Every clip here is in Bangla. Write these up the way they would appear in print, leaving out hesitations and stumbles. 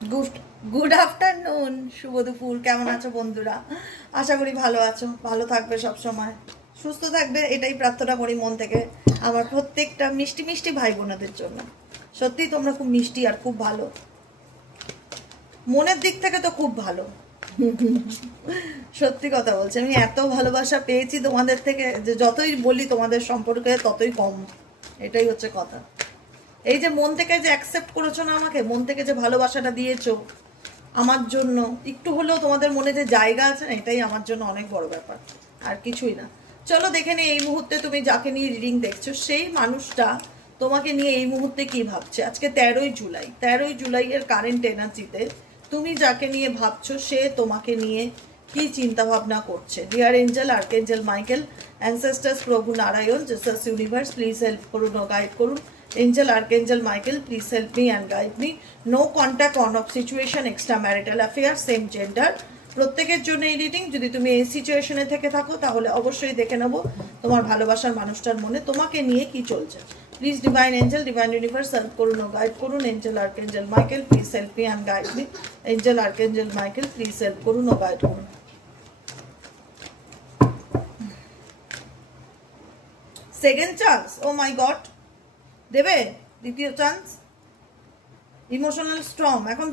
গুড গুড আফটারনুন, শুভ দুপুর। কেমন আছো বন্ধুরা? আশা করি ভালো আছো, ভালো থাকবে, সব সময় সুস্থ থাকবে, এটাই প্রার্থনা করি মন থেকে আমার প্রত্যেকটা মিষ্টি মিষ্টি ভাই বোনদের জন্য। সত্যি তোমরা খুব মিষ্টি আর খুব ভালো, মনের দিক থেকে তো খুব ভালো। সত্যি কথা বলছি, আমি এত ভালোবাসা পেয়েছি তোমাদের থেকে যে যতই বলি তোমাদের সম্পর্কে ততই কম। এটাই হচ্ছে কথা। এই যে মন থেকে যে অ্যাকসেপ্ট করেছো না আমাকে, মন থেকে যে ভালোবাসাটা দিয়েছো আমার জন্য, একটু হলেও তোমাদের মনে যে জায়গা আছে না, এটাই আমার জন্য অনেক বড় ব্যাপার, আর কিছুই না। চলো দেখে নিই এই মুহূর্তে তুমি যাকে নিয়ে রিডিং দেখছো সেই মানুষটা তোমাকে নিয়ে এই মুহূর্তে কি ভাবছে। আজকে 13ই জুলাই, 13ই জুলাইয়ের কারেন্ট এনার্জিতে তুমি যাকে নিয়ে ভাবছো সে তোমাকে নিয়ে কি চিন্তা ভাবনা করছে। Dear angel, archangel Michael, ancestors, প্রভু Narayan, Jesus universe, please help করুন ও গাইড করুন। Angel, archangel Michael, please help me and guide me. No contact, on off situation, extra marital affair, same gender. প্রত্যেকের জন্য এই রিডিং। যদি তুমি এই সিচুয়েশনে থেকে থাকো তাহলে অবশ্যই দেখে নেবো তোমার ভালোবাসার মানুষটার মনে তোমাকে নিয়ে কি চলছে। Please divine Angel, divine universe help করুন ও গাইড করুন। Angel, archangel Michael, please help me and guide me. Angel, archangel Michael, please help করুন ও গাইড করুন। সেকেন্ড চান্স, ও মাই গড, দেবে দ্বিতীয় চান্স। Emotional strong. এখন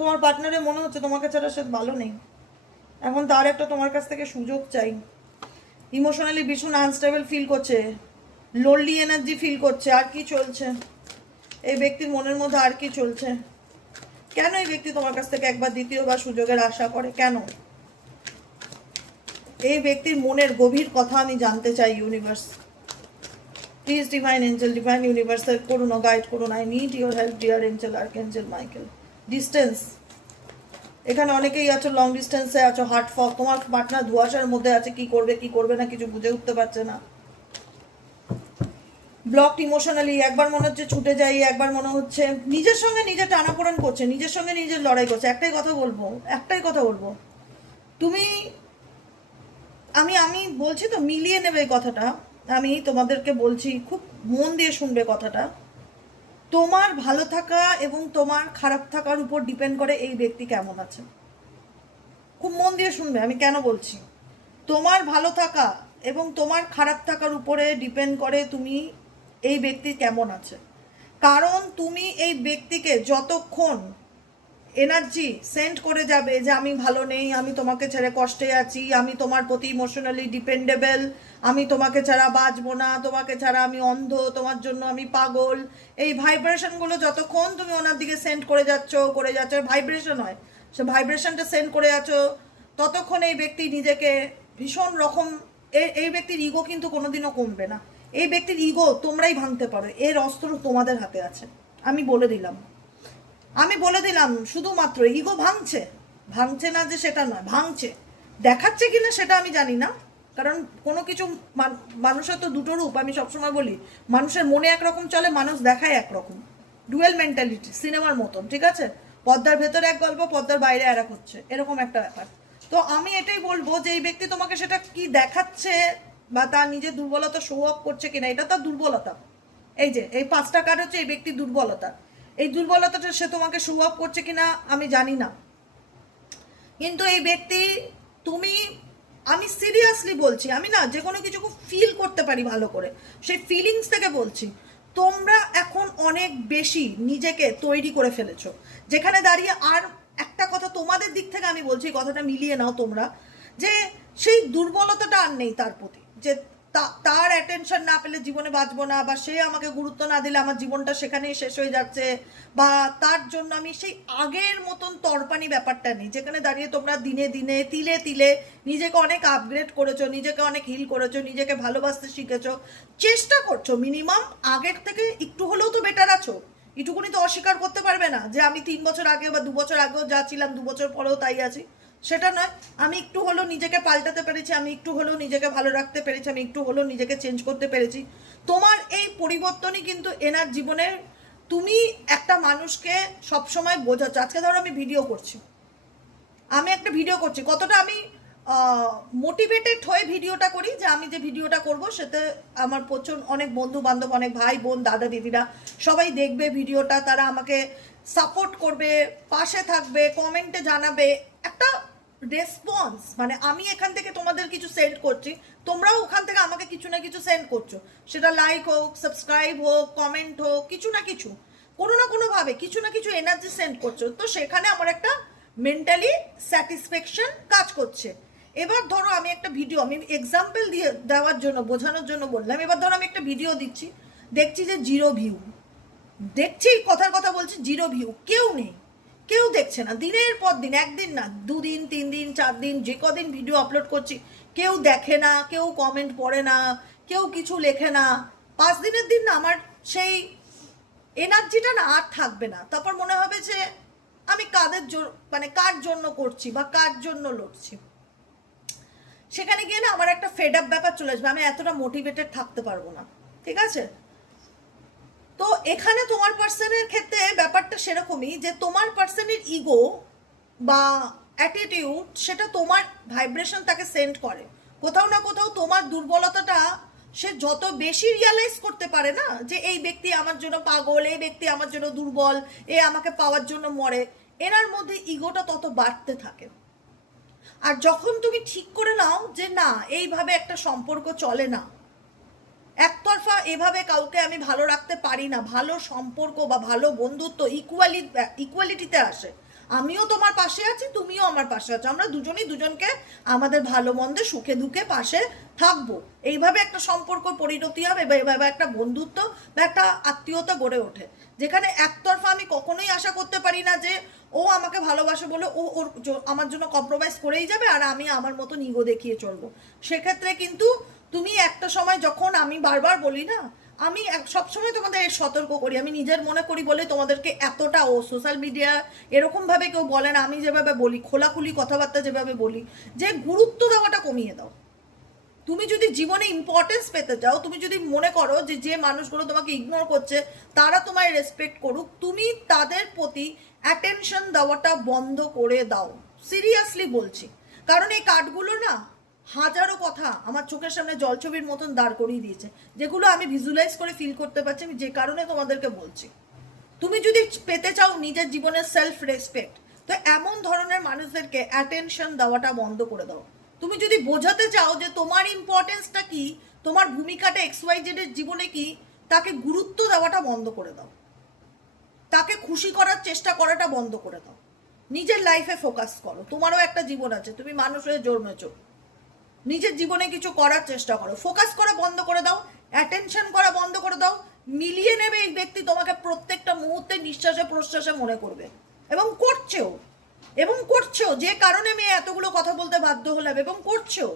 তোমার পার্টনারের মনে হচ্ছে তোমাকে ছাড়া সে ভালো নেই। এখন তার একটা তোমার কাছ থেকে সুযোগ চাই। ইমোশনালি ভীষণ আনস্টেবল ফিল করছে, লোনলি এনার্জি ফিল করছে। আর কি চলছে এই ব্যক্তির মনের মধ্যে? আর কি চলছে? কেন এই ব্যক্তি তোমার কাছ থেকে একবার দ্বিতীয়বার সুযোগের আশা করে? কেন? এই ব্যক্তির মনের গভীর কথা আমি জানতে চাই। Universe, please divine Angel, divine universe help করুন ও গাইড করুন। I need your help deer angel, archangel Michael. Distance. এখানে অনেকেই আছো লং ডিস্টেন্সে আছো, হার্ট ফগ। তোমার পার্টনার ধোঁয়াশার মধ্যে আছে, কি করবে কি করবে না কিছু বুঝে উঠতে পারছে না। Blocked emotionally. একবার মনে হচ্ছে ছুটে যাই, একবার মনে হচ্ছে নিজের সঙ্গে নিজে টানাপোড়েন করছে, নিজের সঙ্গে নিজের লড়াই করছে। একটাই কথা বলবো, তুমি আমি আমি বলছি তো, মিলিয়ে নেবে এই কথাটা। আমি তোমাদেরকে বলছি, খুব মন দিয়ে শুনবে কথাটা। তোমার ভালো থাকা এবং তোমার খারাপ থাকার উপর ডিপেন্ড করে এই ব্যক্তি কেমন আছে। খুব মন দিয়ে শুনবে আমি কেন বলছি। তোমার ভালো থাকা এবং তোমার খারাপ থাকার উপরে ডিপেন্ড করে তুমি এই ব্যক্তি কেমন আছে। কারণ তুমি এই ব্যক্তিকে যতক্ষণ এনার্জি সেন্ড করে যাবে যে আমি ভালো নেই, আমি তোমাকে ছেড়ে কষ্টে আছি, আমি তোমার প্রতি ইমোশনালি ডিপেন্ডেবল, আমি তোমাকে ছাড়া বাঁচবো না, তোমাকে ছাড়া আমি অন্ধ, তোমার জন্য আমি পাগল, এই ভাইব্রেশনগুলো যতক্ষণ তুমি ওনার দিকে সেন্ড করে যাচ্ছ, ভাইব্রেশন হয়, সে ভাইব্রেশনটা সেন্ড করে যাচ্ছ, ততক্ষণ এই ব্যক্তি নিজেকে ভীষণ রকম, এই ব্যক্তির ইগো কিন্তু কোনোদিনও কমবে না। এই ব্যক্তির ইগো তোমরাই ভাঙতে পারো, এর অস্ত্র তোমাদের হাতে আছে। আমি বলে দিলাম শুধুমাত্র ইগো ভাঙছে, ভাঙছে না যে সেটা নয়, ভাঙছে। দেখাচ্ছে কিনা সেটা আমি জানি না, কারণ কোনো কিছু মানুষের তো দুটো রূপ। আমি সবসময় বলি মানুষের মনে একরকম চলে, মানুষ দেখায় একরকম। ডুয়েল মেন্টালিটি, সিনেমার মতন, ঠিক আছে? পর্দার ভেতরে এক গল্প, পর্দার বাইরে আর এক হচ্ছে, এরকম একটা ব্যাপার। তো আমি এটাই বলবো যে এই ব্যক্তি তোমাকে সেটা কি দেখাচ্ছে বা তার নিজের দুর্বলতা শো অফ করছে কিনা, এটা তার দুর্বলতা। এই যে এই 5টা কার্ড হচ্ছে এই ব্যক্তির দুর্বলতা। এই দুর্বলতাটা সে তোমাকে শো অফ করছে কিনা আমি জানি না, কিন্তু এই ব্যক্তি, তুমি, আমি সিরিয়াসলি বলছি, আমি না যে কোনো কিছু খুব ফিল করতে পারি ভালো করে, সেই ফিলিংস থেকে বলছি। তোমরা এখন অনেক বেশি নিজেকে তৈরি করে ফেলেছো, যেখানে দাঁড়িয়ে আর একটা কথা তোমাদের দিক থেকে আমি বলছি, কথাটা মিলিয়ে নাও তোমরা, যে সেই দুর্বলতাটা আর নেই তার প্রতি, যে তার অ্যাটেনশন না পেলে জীবনে বাঁচবো না, বা সে আমাকে গুরুত্ব না দিলে আমার জীবনটা সেখানেই শেষ হয়ে যাচ্ছে, বা তার জন্য আমি সেই আগের মতন তরপানি ব্যাপারটা নেই, যেখানে দাঁড়িয়ে তোমরা দিনে দিনে তিলে তিলে নিজেকে অনেক আপগ্রেড করেছো, নিজেকে অনেক হিল করেছো, নিজেকে ভালোবাসতে শিখেছো, চেষ্টা করছো মিনিমাম আগের থেকে একটু হলেও তো বেটার আছো। এটুকুনি তো অস্বীকার করতে পারবে না যে আমি 3 বছর আগে বা 2 বছর আগেও যা ছিলাম 2 বছর পরেও তাই আছি, সেটা নয়। আমি একটু হলেও নিজেকে পাল্টাতে পেরেছি, আমি একটু হলেও নিজেকে ভালো রাখতে পেরেছি, আমি একটু হলেও নিজেকে চেঞ্জ করতে পেরেছি। তোমার এই পরিবর্তনই কিন্তু এনার জীবনের, তুমি একটা মানুষকে সবসময় বোঝাচ্ছ। আজকে ধরো আমি একটা ভিডিও করছি, কতটা আমি মোটিভেটেড হয়ে ভিডিওটা করি, যে আমি যে ভিডিওটা করব সেতে আমার প্রচুর অনেক বন্ধু বান্ধব, অনেক ভাই বোন, দাদা দিদিরা সবাই দেখবে ভিডিওটা, তারা আমাকে সাপোর্ট করবে, পাশে থাকবে, কমেন্টে জানাবে একটা রেসপন্স। মানে আমি এখান থেকে তোমাদের কিছু সেন্ড করছি, তোমরাও ওখান থেকে আমাকে কিছু না কিছু সেন্ড করছো, সেটা লাইক হোক, সাবস্ক্রাইব হোক, কমেন্ট হোক, কিছু না কিছু, কোনো না কোনোভাবে কিছু না কিছু এনার্জি সেন্ড করছো। তো সেখানে আমার একটা মেন্টালি স্যাটিসফ্যাকশন কাজ করছে। এবার ধরো আমি একটা ভিডিও, আমি এক্সাম্পল দিয়ে দেওয়ার জন্য, বোঝানোর জন্য বললাম, এবার ধরো আমি একটা ভিডিও দিচ্ছি, দেখছি যে 0 ভিউ, দেখছি কথার কথা বলছি 0 ভিউ, কেউ নেই, কেউ দেখছে না, দিনের পর দিন, একদিন না, 2 দিন 3 দিন 4 দিন, যে কদিন ভিডিও আপলোড করছি কেউ দেখে না, কেউ কমেন্ট পড়ে না, কেউ কিছু লেখে না। 5 দিনের দিন না আমার সেই এনার্জিটা না আর থাকবে না। তারপর মনে হবে যে আমি মানে কার জন্য করছি বা কার জন্য লড়ছি। সেখানে গিয়ে না আমার একটা ফেড আপ ব্যাপার চলে আসবে, আমি এতটা মোটিভেটেড থাকতে পারবো না, ঠিক আছে? তো এখানে তোমার পার্সনের ক্ষেত্রে ব্যাপারটা সেরকমই, যে তোমার পার্সনের ইগো বা অ্যাটিটিউড, সেটা তোমার ভাইব্রেশন তাকে সেন্ড করে কোথাও না কোথাও। তোমার দুর্বলতাটা সে যত বেশি রিয়ালাইজ করতে পারে না, যে এই ব্যক্তি আমার জন্য পাগল, এই ব্যক্তি আমার জন্য দুর্বল, এ আমাকে পাওয়ার জন্য মরে, এনার মধ্যে ইগোটা তত বাড়তে থাকে। আর যখন তুমি ঠিক করে নাও যে না, এইভাবে একটা সম্পর্ক চলে না, একতরফা এভাবে কাউকে আমি ভালো রাখতে পারি না, ভালো সম্পর্ক বা ভালো বন্ধুত্ব ইকুয়ালিটিতে আসে, আমিও তোমার পাশে আছি, তুমিও আমার পাশে আছো, আমরা দুজনেই দুজনকে আমাদের ভালো মন্দে সুখে দুঃখে পাশে থাকবো, এইভাবে একটা সম্পর্ক পরিণতি হবে বা এইভাবে একটা বন্ধুত্ব বা একটা আত্মীয়তা গড়ে ওঠে, যেখানে একতরফা আমি কখনোই আশা করতে পারি না যে ও আমাকে ভালোবাসে বলে ও ওর আমার জন্য কম্প্রোমাইজ করেই যাবে আর আমি আমার মতো ইগো দেখিয়ে চলবো। সেক্ষেত্রে কিন্তু তুমি একটা সময়, যখন আমি বারবার বলি না, আমি সবসময় তোমাদের সতর্ক করি, আমি নিজের মনে করি বলে তোমাদেরকে এতটা, ও সোশ্যাল মিডিয়া এরকমভাবে কেউ বলে না, আমি যেভাবে বলি, খোলাখুলি কথাবার্তা যেভাবে বলি, যে গুরুত্ব দেওয়াটা কমিয়ে দাও। তুমি যদি জীবনে ইম্পর্টেন্স পেতে চাও, তুমি যদি মনে করো যে যে মানুষগুলো তোমাকে ইগনোর করছে তারা তোমায় রেসপেক্ট করুক, তুমি তাদের প্রতি অ্যাটেনশন দেওয়াটা বন্ধ করে দাও, সিরিয়াসলি বলছি। কারণ এই কার্ডগুলো না হাজারো কথা আমার চোখের সামনে জলছবির মতন দাঁড় করিয়ে দিয়েছে, যেগুলো আমি ভিজুয়ালাইজ করে ফিল করতে পারছি, আমি যে কারণে তোমাদেরকে বলছি। তুমি যদি পেতে চাও নিজের জীবনের সেলফ রেসপেক্ট, তো এমন ধরনের মানুষদেরকে অ্যাটেনশন দেওয়াটা বন্ধ করে দাও। তুমি যদি বোঝাতে চাও যে তোমার ইম্পর্টেন্সটা কি, তোমার ভূমিকাটা XYZ এর জীবনে কি, তাকে গুরুত্ব দেওয়াটা বন্ধ করে দাও, তাকে খুশি করার চেষ্টা করাটা বন্ধ করে দাও, নিজের লাইফে ফোকাস করো। তোমারও একটা জীবন আছে, তুমি মানুষ হয়ে জন্মেছো, নিজের জীবনে কিছু করার চেষ্টা করো, ফোকাস করা বন্ধ করে দাও, অ্যাটেনশন করা বন্ধ করে দাও। মিলিয়ে নেবে এই ব্যক্তি তোমাকে প্রত্যেকটা মুহূর্তে নিঃশ্বাসে প্রশ্বাসে মনে করবে, এবং করছেও, এবং করছেও, যে কারণে মেয়ে এতগুলো কথা বলতে বাধ্য হলাম, এবং করছেও।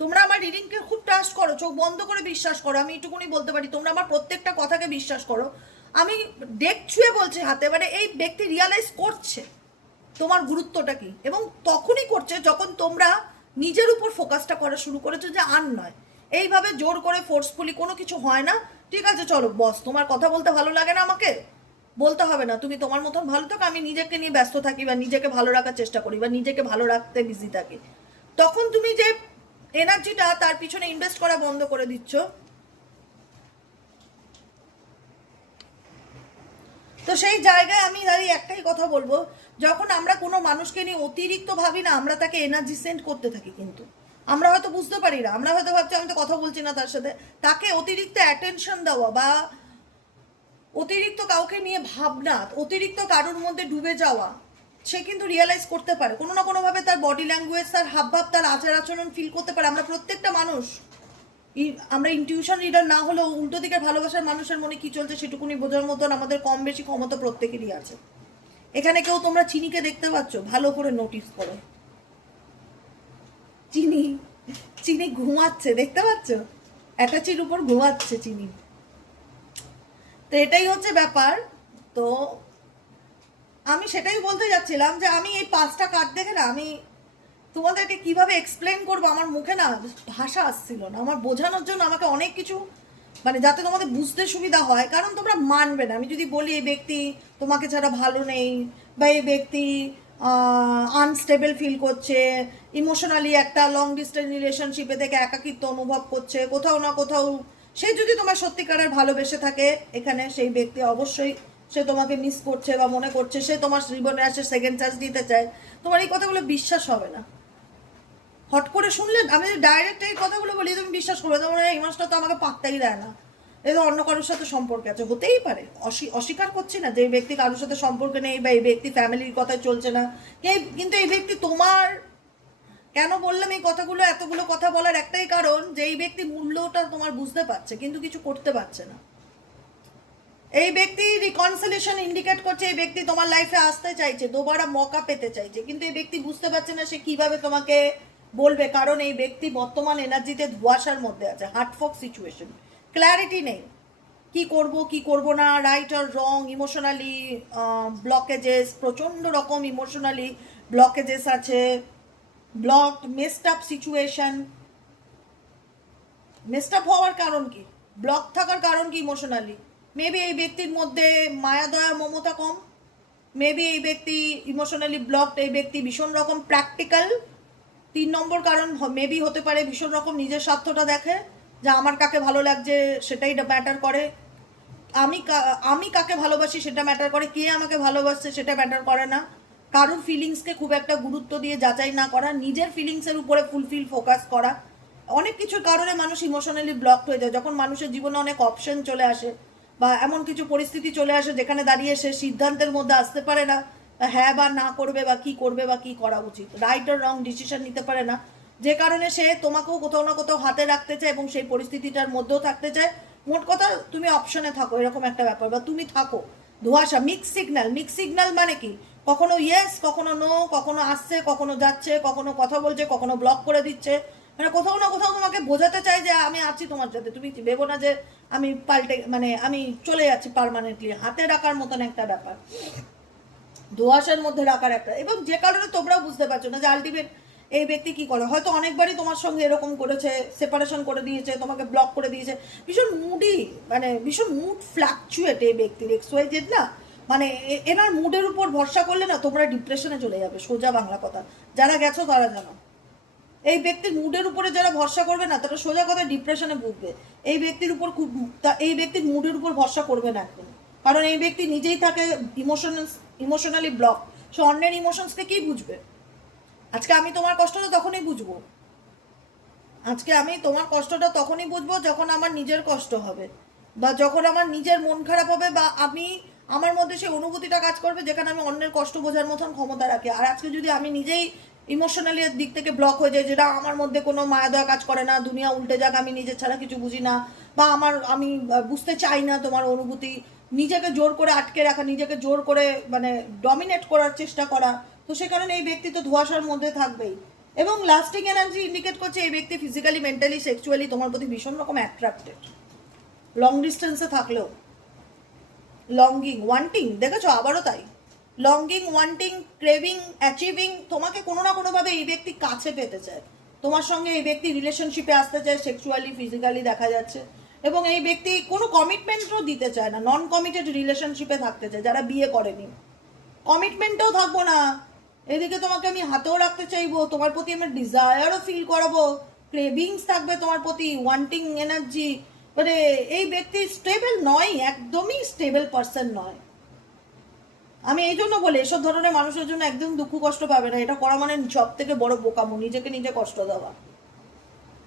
তোমরা আমার রিডিংকে খুব ট্রাস্ট করো, চোখ বন্ধ করে বিশ্বাস করো, আমি এটুকুনি বলতে পারি, তোমরা আমার প্রত্যেকটা কথাকে বিশ্বাস করো। আমি ডেক ছুঁয়ে বলছি হাতে, মানে এই ব্যক্তি রিয়ালাইজ করছে তোমার গুরুত্বটা কি, এবং তখনই করছে যখন তোমরা নিজের উপর ফোকাসটা করা শুরু করেছো, যে আর নয়, এইভাবে জোর করে ফোর্সফুলি কোনো কিছু হয় না। ঠিক আছে চলো বস, তোমার কথা বলতে ভালো লাগে না, আমাকে বলতে হবে না, তুমি তোমার মতন ভালো থাকো, আমি নিজেকে নিয়ে ব্যস্ত থাকি বা নিজেকে ভালো রাখার চেষ্টা করি বা নিজেকে ভালো রাখতে বিজি থাকি। তখন তুমি যে এনার্জিটা তার পিছনে ইনভেস্ট করা বন্ধ করে দিচ্ছ। তো সেই জায়গায় আমি দাঁড়িয়ে একটাই কথা বলবো, যখন আমরা কোনো মানুষকে নিয়ে অতিরিক্ত ভাবি না, আমরা তাকে এনার্জি সেন্ড করতে থাকি, কিন্তু আমরা হয়তো বুঝতে পারি না, আমরা হয়তো ভাবছি আমি তো কথা বলছি না তার সাথে, তাকে অতিরিক্ত অ্যাটেনশন দেওয়া বা অতিরিক্ত কাউকে নিয়ে ভাবনা, অতিরিক্ত কারোর মধ্যে ডুবে যাওয়া, সে কিন্তু রিয়েলাইজ করতে পারে কোনো না কোনোভাবে, তার বডি ল্যাঙ্গুয়েজ, তার হাবভাব, তার আচার আচরণ ফিল করতে পারে। আমরা প্রত্যেকটা মানুষ, আমরা ইনটিউশন রিডার না হলেও উল্টো দিকের ভালোবাসার মানুষের মনে কি চলছে সেটুকুনি বোঝার মতন আমাদের কম বেশি ক্ষমতা প্রত্যেকেরই আছে। এখানে কেউ তোমরা চিনিকে দেখতে পাচ্ছ, ভালো করে নোটিস করো, চিনি চিনি ঘুমাচ্ছে, দেখতে পাচ্ছ অ্যাটাচির উপর ঘুমাচ্ছে চিনি। তো এটাই হচ্ছে ব্যাপার। তো আমি সেটাই বলতে যাচ্ছিলাম যে আমি এই 5টা কার্ড দেখে না, আমি তোমাদেরকে কিভাবে এক্সপ্লেন করবো, আমার মুখে না ভাষা আসছিল না, আমার বোঝানোর জন্য আমাকে অনেক কিছু, মানে যাতে তোমাদের বুঝতে সুবিধা হয়, কারণ তোমরা মানবে না আমি যদি বলি এই ব্যক্তি তোমাকে ছাড়া ভালো নেই, বা এই ব্যক্তি আনস্টেবল ফিল করছে, ইমোশনালি একটা লং ডিস্টেন্স রিলেশনশিপে থেকে একাকিত্ব অনুভব করছে কোথাও না কোথাও। সে যদি তোমার সত্যিকারের ভালোবেসে থাকে, এখানে সেই ব্যক্তি অবশ্যই সে তোমাকে মিস করছে বা মনে করছে, সে তোমার জীবনে আসে সেকেন্ড চান্স দিতে চায়। তোমার এই কথাগুলো বিশ্বাস হবে না। হট করে শুনলে, আমি ডাইরেক্ট এই কথাগুলো বলি, তুমি বিশ্বাস করবে তোমার এই মানুষটা তো আমাকে পাত্তাই দেয় না, এ তো অন্য কারোর সাথে সম্পর্কে আছে। হতেই পারে, অস্বীকার করছি না যে এই ব্যক্তি কারোর সাথে সম্পর্কে নেই বা এই ব্যক্তি ফ্যামিলির কথায় চলছে না, কিন্তু এই ব্যক্তি তোমার, কেন বললাম এই কথাগুলো, এতগুলো কথা বলার একটাই কারণ যে এই ব্যক্তি মূল্যটা তোমার বুঝতে পারছে কিন্তু কিছু করতে পারছে না। এই ব্যক্তি রিকনসিলিয়েশন ইন্ডিকেট করছে এই ব্যক্তি তোমার লাইফে আসতে চাইছে, দুবারা মৌকা পেতে চাইছে, কিন্তু এই ব্যক্তি বুঝতে পারছে না সে কিভাবে তোমাকে বলবে, কারণ এই ব্যক্তি বর্তমান এনার্জিতে ধোঁয়াশার মধ্যে আছে, হার্টফক সিচুয়েশন, ক্ল্যারিটি নেই কি করব কি করব না, রাইট আর রং, ইমোশনালি ব্লকেজেস, প্রচণ্ড রকম ইমোশনালি ব্লকেজেস আছে, blocked messed up situation. Messed up হওয়ার কারণ কি, ব্লক থাকার কারণ কি ইমোশনালি? মেবি এই ব্যক্তির মধ্যে মায়া দয়া মমতা কম, মেবি এই ব্যক্তি ইমোশনালি ব্লকড, এই ব্যক্তি ভীষণ রকম প্র্যাকটিক্যাল। 3 নম্বর কারণ মেবি হতে পারে ভীষণ রকম নিজের স্বার্থটা দেখে, যে আমার কাকে ভালো লাগছে সেটাই ম্যাটার করে, আমি কাকে ভালোবাসি সেটা ম্যাটার করে, কে আমাকে ভালোবাসছে সেটা ম্যাটার করে না। কারোর ফিলিংসকে খুব একটা গুরুত্ব দিয়ে যাচাই না করা, নিজের ফিলিংসের উপরে ফুলফিল ফোকাস করা, অনেক কিছুর কারণে মানুষ ইমোশনালি ব্লকড হয়ে যায়। যখন মানুষের জীবনে অনেক অপশন চলে আসে বা এমন কিছু পরিস্থিতি চলে আসে যেখানে দাঁড়িয়ে সে সিদ্ধান্তের মধ্যে আসতে পারে না, হ্যাঁ বা না করবে বা কি করবে বা কি করা উচিত, রাইট আর রং ডিসিশন নিতে পারে না, যে কারণে সে তোমাকেও কোথাও না কোথাও হাতে রাখতে চায় এবং সেই পরিস্থিতিটার মধ্যেও থাকতে চায়। মোট কথা তুমি অপশনে থাকো, এরকম একটা ব্যাপার, বা তুমি থাকো ধোঁয়াশা, মিক্স সিগন্যাল। মিক্স সিগন্যাল মানে কি, কখনো ইয়েস কখনো নো, কখনো আসছে কখনো যাচ্ছে, কখনো কথা বলছে কখনো ব্লক করে দিচ্ছে, মানে কোথাও না কোথাও তোমাকে বোঝাতে চাই যে আমি আছি তোমার সাথে, তুমি ভেবো না যে আমি পাল্টে, মানে আমি চলে যাচ্ছি পার্মানেন্টলি। হাতে রাখার মতন একটা ব্যাপার, ধোঁয়াশার মধ্যে রাখার একটা, এবং যে কারণে তোমরাও বুঝতে পারছো না যে আলটিমেট এই ব্যক্তি কি করে। হয়তো অনেকবারই তোমার সঙ্গে এরকম করেছে, সেপারেশন করে দিয়েছে, তোমাকে ব্লক করে দিয়েছে, ভীষণ মুডি, মানে ভীষণ মুড ফ্ল্যাকচুয়েট এই ব্যক্তির, এক্সওয়াইজেড না, মানে এনার মুডের উপর ভরসা করলে না তোমরা ডিপ্রেশনে চলে যাবে, সোজা বাংলা কথা, যারা গেছো তারা জানো। এই ব্যক্তির মুডের উপরে যারা ভরসা করবে না তারা সোজা কথা ডিপ্রেশনে ভুগবে। এই ব্যক্তির উপর খুব, এই ব্যক্তির মুডের উপর ভরসা করবে না একদম, কারণ এই ব্যক্তি নিজেই থাকে ইমোশনালি ব্লক, সে অন্যের ইমোশনসকে কি বুঝবে। আজকে আমি তোমার কষ্টটা তখনই বুঝবো, আজকে আমি তোমার কষ্টটা তখনই বুঝবো যখন আমার নিজের কষ্ট হবে, বা যখন আমার নিজের মন খারাপ হবে, বা আমি আমার মধ্যে সেই অনুভূতিটা কাজ করবে যেখানে আমি অন্যের কষ্ট বোঝার মতন ক্ষমতা রাখি। আর আজকে যদি আমি নিজেই ইমোশনালি দিক থেকে ব্লক হয়ে যায়, যেটা আমার মধ্যে কোনো মায়া দয়া কাজ করে না, দুনিয়া উল্টে যাক, আমি নিজের ছাড়া কিছু বুঝি না, বা আমি বুঝতে চাই না তোমার অনুভূতি, নিজেকে জোর করে আটকে রাখা, নিজেকে জোর করে মানে ডমিনেট করার চেষ্টা করা, তো সে কারণে এই ব্যক্তি তো ধোঁয়াশার মধ্যে থাকবেই। এবং লাস্টিং এনার্জি ইন্ডিকেট করছে এই ব্যক্তি ফিজিক্যালি, মেন্টালি, সেক্সুয়ালি তোমার প্রতি ভীষণ রকম অ্যাট্রাক্টেড, লং ডিস্টেন্সে থাকলেও। লঙ্গিং, ওয়ান্টিং, দেখেছো আবারও তাই, লঙ্গিং, ওয়ান্টিং, ক্রেভিং, অ্যাচিভিং, তোমাকে কোনো না কোনোভাবে এই ব্যক্তি কাছে পেতে চায়, তোমার সঙ্গে এই ব্যক্তি রিলেশনশিপে আসতে চায়, সেক্সুয়ালি ফিজিক্যালি দেখা যাচ্ছে, এবং এই ব্যক্তি কোনো কমিটমেন্টও দিতে চায় না, নন কমিটেড রিলেশনশিপে থাকতে চায়। যারা বিয়ে করেনি, কমিটমেন্টেও থাকবো না, এদিকে তোমাকে আমি হাতেও রাখতে চাইবো, তোমার প্রতি আমার ডিজায়ারও ফিল করাবো, ক্রেভিংস থাকবে তোমার প্রতি, ওয়ান্টিং এনার্জি, মানে এই ব্যক্তি স্টেবল নয়, একদমই স্টেবল পারসন নয়। আমি এই জন্য বলি এসব ধরনের মানুষের জন্য একদম দুঃখ কষ্ট পাবে না, এটা করা মানে সব থেকে বড় বোকামো, নিজেকে নিজে কষ্ট দেওয়া।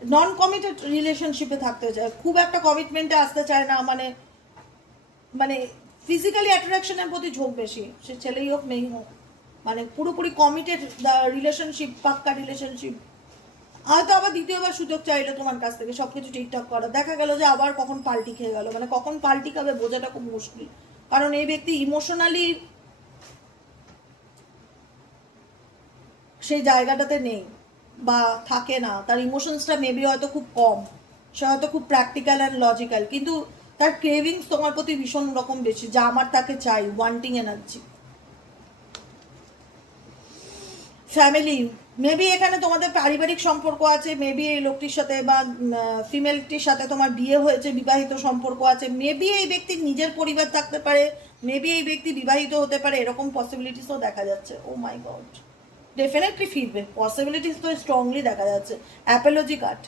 নন কমিটেড রিলেশনশিপে থাকতে চায়, খুব একটা কমিটমেন্টে আসতে চায় না, মানে মানে ফিজিক্যালি অ্যাট্রাকশনের প্রতি ঝোঁক বেশি, সে ছেলেই হোক মেয়েই হোক, মানে পুরোপুরি কমিটেড রিলেশনশিপ, পাক্কা রিলেশনশিপ। হয়তো আবার দ্বিতীয়বার সুযোগ চাইলো তোমার কাছ থেকে সবকিছু ঠিকঠাক করা, দেখা গেল যে আবার কখন পাল্টি খেয়ে গেল, মানে কখন পাল্টি খাবে বোঝাটা খুব মুশকিল, কারণ এই ব্যক্তি ইমোশনালি সেই জায়গাটাতে নেই বা থাকে না, তার ইমোশনসটা মেবি হয়তো খুব কম, সে হয়তো খুব প্র্যাকটিক্যাল অ্যান্ড লজিক্যাল, কিন্তু তার ক্রেভিংস তোমার প্রতি ভীষণ রকম বেশি, যা আমার তাকে চাই, ওয়ান্টিং এনার্জি। ফ্যামিলি, মেবি এখানে তোমাদের পারিবারিক সম্পর্ক আছে, মেবি এই লোকটির সাথে বা ফিমেলটির সাথে তোমার বিয়ে হয়েছে, বিবাহিত সম্পর্ক আছে, মেবি এই ব্যক্তির নিজের পরিবার থাকতে পারে, মেবি এই ব্যক্তি বিবাহিত হতে পারে, এরকম পসিবিলিটিসও দেখা যাচ্ছে। ও মাই গড, ডেফিনেটলি ফিরবে, পসিবিলিটিস তো স্ট্রংলি দেখা যাচ্ছে। অ্যাপোলজি কার্ড,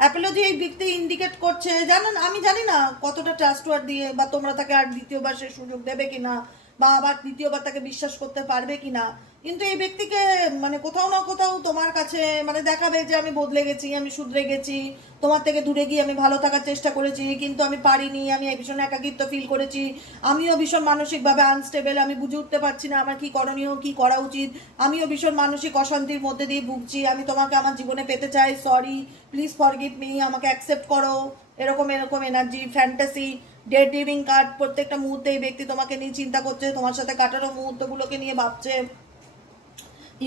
অ্যাপোলজি এই ব্যক্তি ইন্ডিকেট করছে, জানেন আমি জানি না কতটা ট্রাস্টওয়ার্ড দিয়ে, বা তোমরা তাকে আর দ্বিতীয়বার সে সুযোগ দেবে কিনা, বা আবার দ্বিতীয়বার তাকে বিশ্বাস করতে পারবে কিনা, কিন্তু এই ব্যক্তিকে মানে কোথাও না কোথাও তোমার কাছে মানে দেখাবে যে আমি বদলে গেছি, আমি শুধরে গেছি, তোমার থেকে দূরে গিয়ে আমি ভালো থাকার চেষ্টা করেছি, কিন্তু আমি পারিনি, আমি ভীষণ একাকিত্ব ফিল করেছি, আমিও ভীষণ মানসিকভাবে আনস্টেবল, আমি বুঝে উঠতে পারছি না আমার কি করণীয়, কি করা উচিত, আমিও ভীষণ মানসিক অশান্তির মধ্যে দিয়ে ভুগছি, আমি তোমাকে আমার জীবনে পেতে চাই, সরি প্লিজ ফরগিভ মি, আমাকে অ্যাকসেপ্ট করো, এরকম এরকম energy, fantasy, day dreaming card, প্রত্যেকটা মুহূর্তে এই ব্যক্তি তোমাকে নিয়ে চিন্তা করছে, তোমার সাথে কাটানো মুহূর্তগুলোকে নিয়ে ভাবছে,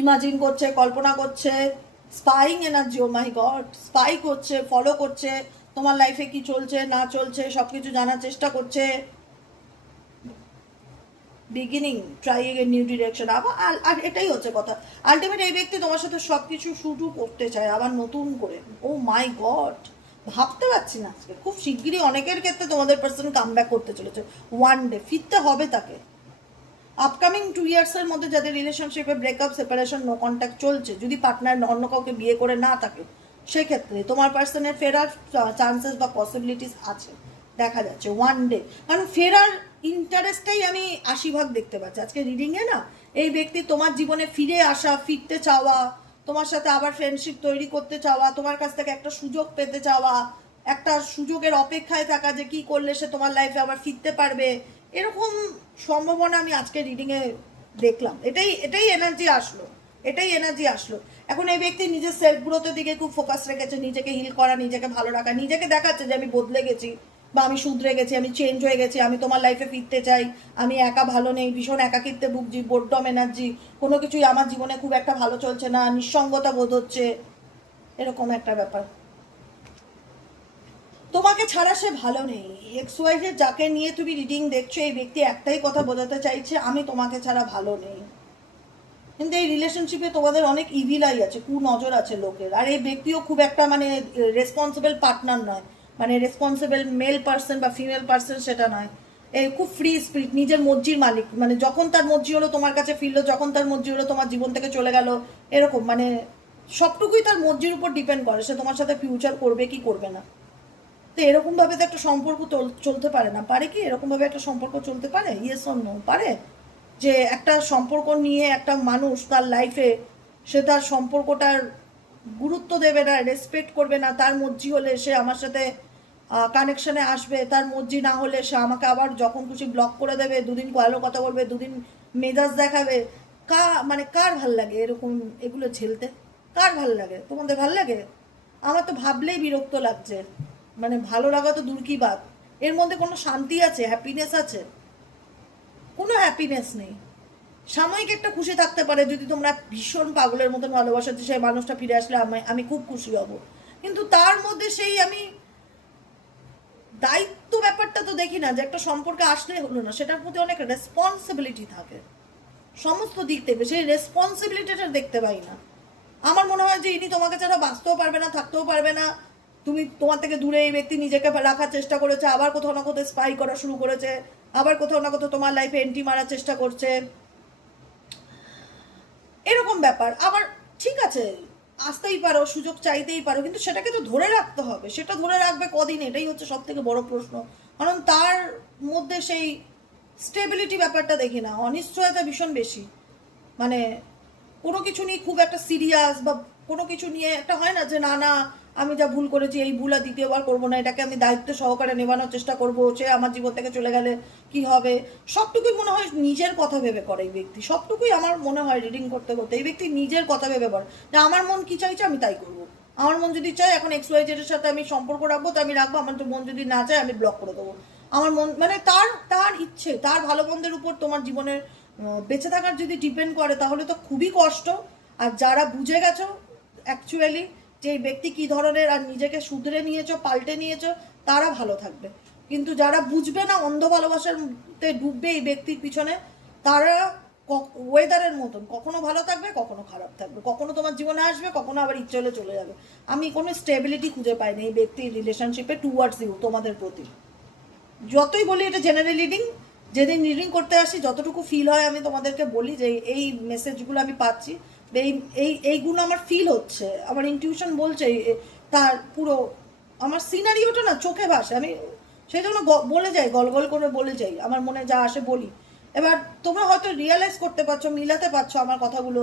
ইমাজিন করছে, কল্পনা করছে, স্পাইং এনার্জি, ও মাই গড, স্পাই করছে, ফলো করছে, তোমার লাইফে কি চলছে না চলছে সব কিছু জানার চেষ্টা করছে। Beginning, trying a new direction, আবার আর এটাই হচ্ছে কথা, আলটিমেট এই ব্যক্তি তোমার সাথে সব কিছু শুরু করতে চায় আবার নতুন করে। ও মাই গড, ভাবতে পারছি না, আজকে খুব শিগগিরই অনেকের ক্ষেত্রে তোমাদের পার্সন কাম ব্যাক করতে চলেছে, ওয়ান ডে ফিরতে হবে তাকে। আপকামিং 2 ইয়ার্সের মধ্যে যাদের রিলেশনশিপে ব্রেকআপ, সেপারেশন, নো কন্ট্যাক্ট চলছে, যদি পার্টনার অন্য কাউকে বিয়ে করে না থাকে, সেক্ষেত্রে তোমার পার্সনের ফেরার চান্সেস বা পসিবিলিটিস আছে দেখা যাচ্ছে ওয়ান ডে। কারণ ফেরার ইন্টারেস্টটাই আমি 80% দেখতে পাচ্ছি আজকে রিডিংয়ে না। এই ব্যক্তি তোমার জীবনে ফিরে আসা, ফিরতে চাওয়া, তোমার সাথে আবার ফ্রেন্ডশিপ তৈরি করতে চাওয়া, তোমার কাছ থেকে একটা সুযোগ পেতে চাওয়া, একটা সুযোগের অপেক্ষায় থাকা যে কি করলে সে তোমার লাইফে আবার ফিরতে পারবে, এরকম সম্ভাবনা আমি আজকে রিডিংয়ে দেখলাম। এটাই এটাই এনার্জি আসলো, এটাই এনার্জি আসলো। এখন এই ব্যক্তি নিজের সেলফ গ্রোথের দিকে খুব ফোকাস রেখেছে, নিজেকে হিল করা, নিজেকে ভালো রাখা, নিজেকে দেখাচ্ছে যে আমি বদলে গেছি, বা আমি শুধরে গেছি, আমি চেঞ্জ হয়ে গেছি, আমি তোমার লাইফে ফিরতে চাই, আমি একা ভালো নেই, ভীষণ একাকিত্বে ভুগছি, বোরডম এনার্জি, কোনো কিছুই আমার জীবনে খুব একটা ভালো চলছে না, নিঃসঙ্গতা বোধ হচ্ছে, এরকম একটা ব্যাপার। তোমাকে ছাড়া সে ভালো নেই। এক্স ওয়াইফে যাকে নিয়ে তুমি রিডিং দেখছো, এই ব্যক্তি একটাই কথা বোঝাতে চাইছে, আমি তোমাকে ছাড়া ভালো নেই। কিন্তু এই রিলেশনশিপে তোমাদের অনেক ইভিল আই আছে, কুনজর আছে লোকের, আর এই ব্যক্তিও খুব একটা মানে রেসপন্সিবল পার্টনার নয়, মানে রেসপন্সিবল মেল পার্সন বা ফিমেল পার্সন সেটা নয়। এই খুব ফ্রি স্পিরিট, নিজের মর্জির মালিক, মানে যখন তার মর্জি হলো তোমার কাছে ফিরলো, যখন তার মর্জি হলো তোমার জীবন থেকে চলে গেল, এরকম মানে সবটুকুই তার মর্জির উপর ডিপেন্ড করে সে তোমার সাথে ফিউচার করবে কি করবে না। তো এরকমভাবে তো একটা সম্পর্ক চলতে পারে না, পারে কি এরকমভাবে একটা সম্পর্ক চলতে পারে? ইয়েস অর নো, পারে? যে একটা সম্পর্ক নিয়ে একটা মানুষ তার লাইফে সে তার সম্পর্কটার গুরুত্ব দেবে না, রেসপেক্ট করবে না, তার মর্জি হলে সে আমার সাথে কানেকশনে আসবে, তার মর্জি না হলে সে আমাকে আবার যখন খুশি ব্লক করে দেবে, দুদিন ভালো কথা বলবে, দুদিন মেজাজ দেখাবে, মানে কার ভাল লাগে এরকম এগুলো ঝেলতে? কার ভাল লাগে? তোমাদের ভাল লাগে? আমার তো ভাবলেই বিরক্ত লাগছে, মানে ভালো লাগা তো দূর কি বাত, এর মধ্যে কোনো শান্তি আছে, হ্যাপিনেস আছে? কোনো হ্যাপিনেস নেই। সাময়িক একটা খুশি থাকতে পারে যদি তোমরা ভীষণ পাগলের মতন ভালোবাসা, যে সেই মানুষটা ফিরে আসলে আমি খুব খুশি হব, কিন্তু তার মধ্যে সেই আমি দায়িত্ব ব্যাপারটা তো দেখি না, যে একটা সম্পর্কে আসলে হলো না, সেটার প্রতি অনেক রেসপন্সিবিলিটি থাকে সমস্ত দিক থেকে, সেই রেসপন্সিবিলিটিটা দেখতে পাই না। আমার মনে হয় যে ইনি তোমাকে ছাড়া বাঁচতেও পারবে না, থাকতেও পারবে না, তুমি তোমার থেকে দূরে এই ব্যক্তি নিজেকে রাখার চেষ্টা করেছে, আবার কোথাও না কোথাও স্পাই করা শুরু করেছে, আবার কোথাও না কোথাও তোমার লাইফে এন্ট্রি মারার চেষ্টা করছে, এরকম ব্যাপার। আবার ঠিক আছে, আসতেই পারো, সুযোগ চাইতেই পারো, কিন্তু সেটাকে তো ধরে রাখতে হবে, সেটা ধরে রাখবে কদিন, এটাই হচ্ছে সব থেকে বড় প্রশ্ন। কারণ তার মধ্যে সেই স্টেবিলিটি ব্যাপারটা দেখি না, অনিশ্চয়তা ভীষণ বেশি, মানে কোনো কিছু নিয়ে খুব একটা সিরিয়াস, বা কোনো কিছু নিয়ে একটা হয় না যে না না আমি যা ভুল করেছি এই ভুল আর দ্বিতীয়বার করবো না, এটাকে আমি দায়িত্ব সহকারে নেবানোর চেষ্টা করবো, সে আমার জীবন থেকে চলে গেলে কি হবে, সবটুকুই মনে হয় নিজের কথা ভেবে করে এই ব্যক্তি, সবটুকুই আমার মনে হয় রিডিং করতে করতে এই ব্যক্তি নিজের কথা ভেবে করে, যে আমার মন কি চাইছে আমি তাই করবো, আমার মন যদি চায় এখন এক্স ওয়াই জেড এর সাথে আমি সম্পর্ক রাখবো তো আমি রাখবো, আমার তো মন যদি না চায় আমি ব্লক করে দেবো। আমার মন মানে তার তার ইচ্ছে, তার ভালো মন্দের উপর তোমার জীবনের বেঁচে থাকার যদি ডিপেন্ড করে তাহলে তো খুবই কষ্ট। আর যারা বুঝে গেছো অ্যাকচুয়ালি যে এই ব্যক্তি কী ধরনের, আর নিজেকে শুধরে নিয়েছো, পাল্টে নিয়েছো, তারা ভালো থাকবে। কিন্তু যারা বুঝবে না, অন্ধ ভালোবাসাতে ডুববে এই ব্যক্তির পিছনে, তারা ওয়েদারের মতন, কখনো ভালো থাকবে কখনো খারাপ থাকবে, কখনো তোমার জীবনে আসবে কখনো আবার ইচ্ছে হলে চলে যাবে। আমি কোনো স্টেবিলিটি খুঁজে পাইনি এই ব্যক্তির রিলেশনশিপে টুয়ার্ডস ইউ, তোমাদের প্রতি। যতই বলি এটা জেনারেল রিডিং, যেদিন রিডিং করতে আসি যতটুকু ফিল হয় আমি তোমাদেরকে বলি যে এই মেসেজগুলো আমি পাচ্ছি, এই এইগুলো আমার ফিল হচ্ছে, আমার ইনটিউশন বলছে, তার পুরো আমার সিনারিওটা না চোখে ভাসে, আমি সেই জন্য বলে যাই, গল গল করে বলে যাই, আমার মনে যা আসে বলি। এবার তোমরা হয়তো রিয়েলাইজ করতে পারছো, মিলাতে পারছো আমার কথাগুলো।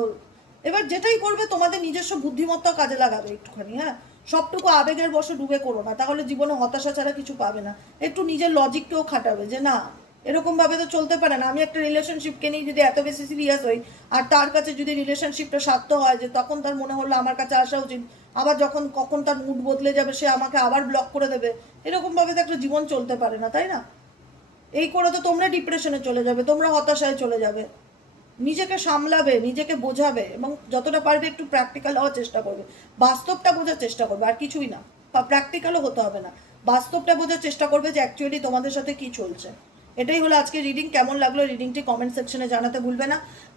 এবার যেটাই করবে তোমাদের নিজস্ব বুদ্ধিমত্তা কাজে লাগাবে একটুখানি, হ্যাঁ। সবটুকু আবেগের বশে ডুবে করো না, তাহলে জীবনে হতাশা ছাড়া কিছু পাবে না। একটু নিজের লজিককেও খাটাবে যে না, এরকম ভাবে তো চলতে পারে না। আমি একটা রিলেশনশিপকে নিয়ে যদি এত বেশি সিরিয়াস হই, আর তার কাছে যদি রিলেশনশিপটা স্বার্থ হয়, যে তখন তার মনে হলো আমার কাছে আসা উচিত, আবার যখন কখন তার মুড বদলে যাবে সে আমাকে আবার ব্লক করে দেবে, এরকম ভাবে তো একটা জীবন চলতে পারে না, তাই না? এই করে তো তোমরা ডিপ্রেশনে চলে যাবে, তোমরা হতাশায় চলে যাবে। নিজেকে সামলাবে, নিজেকে বোঝাবে, এবং যতটা পারবে একটু প্র্যাকটিক্যাল হওয়ার চেষ্টা করবে, বাস্তবটা বোঝার চেষ্টা করবে, আর কিছুই না। বা প্র্যাকটিক্যালও হতে হবে না, বাস্তবটা বোঝার চেষ্টা করবে যে অ্যাকচুয়ালি তোমাদের সাথে কি চলছে। এটাই হলো আজকে রিডিং। কেমন লাগলো রিডিংটি কমেন্ট সেকশনে জানাতে ভুলবে না।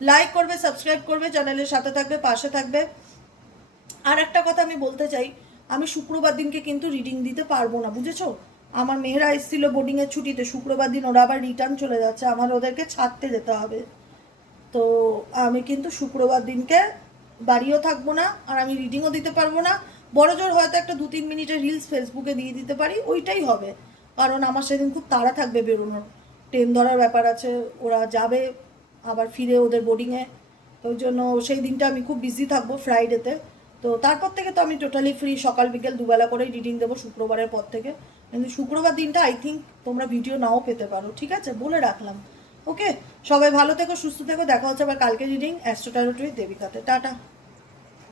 লাইক করবে, সাবস্ক্রাইব করবে, চ্যানেলের সাথে থাকবে, পাশে থাকবে। আর একটা কথা আমি বলতে চাই, আমি শুক্রবার দিনকে কিন্তু রিডিং দিতে পারবো না, বুঝেছো? আমার মেয়েরা এসেছিল বোর্ডিংয়ের ছুটিতে, শুক্রবার দিন ওরা আবার রিটার্ন চলে যাচ্ছে, আমার ওদেরকে ছাড়তে যেতে হবে। তো আমি কিন্তু শুক্রবার দিনকে বাড়িও থাকবো না, আর আমি রিডিংও দিতে পারবো না। বড় জোর হয়তো একটা 2-3 মিনিটের রিলস ফেসবুকে দিয়ে দিতে পারি, ওইটাই হবে। কারণ আমার সেদিন খুব তাড়া থাকবে বেরোনোর, ট্রেন ধরার ব্যাপার আছে, ওরা যাবে আবার ফিরে ওদের বোর্ডিংয়ে। ওই জন্য সেই দিনটা আমি খুব বিজি থাকবো ফ্রাইডেতে। তো তারপর থেকে তো আমি টোটালি ফ্রি, সকাল বিকেল দুবেলা করেই রিডিং দেবো শুক্রবারের পর থেকে। কিন্তু শুক্রবার দিনটা আই থিঙ্ক তোমরা ভিডিও নাও পেতে পারো, ঠিক আছে, বলে রাখলাম। ওকে, সবাই ভালো থেকো, সুস্থ থেকো, দেখা হচ্ছে আবার কালকে রিডিং অ্যাস্ট্রো ট্যারোট উইথ দেবিকাতে। টাটা।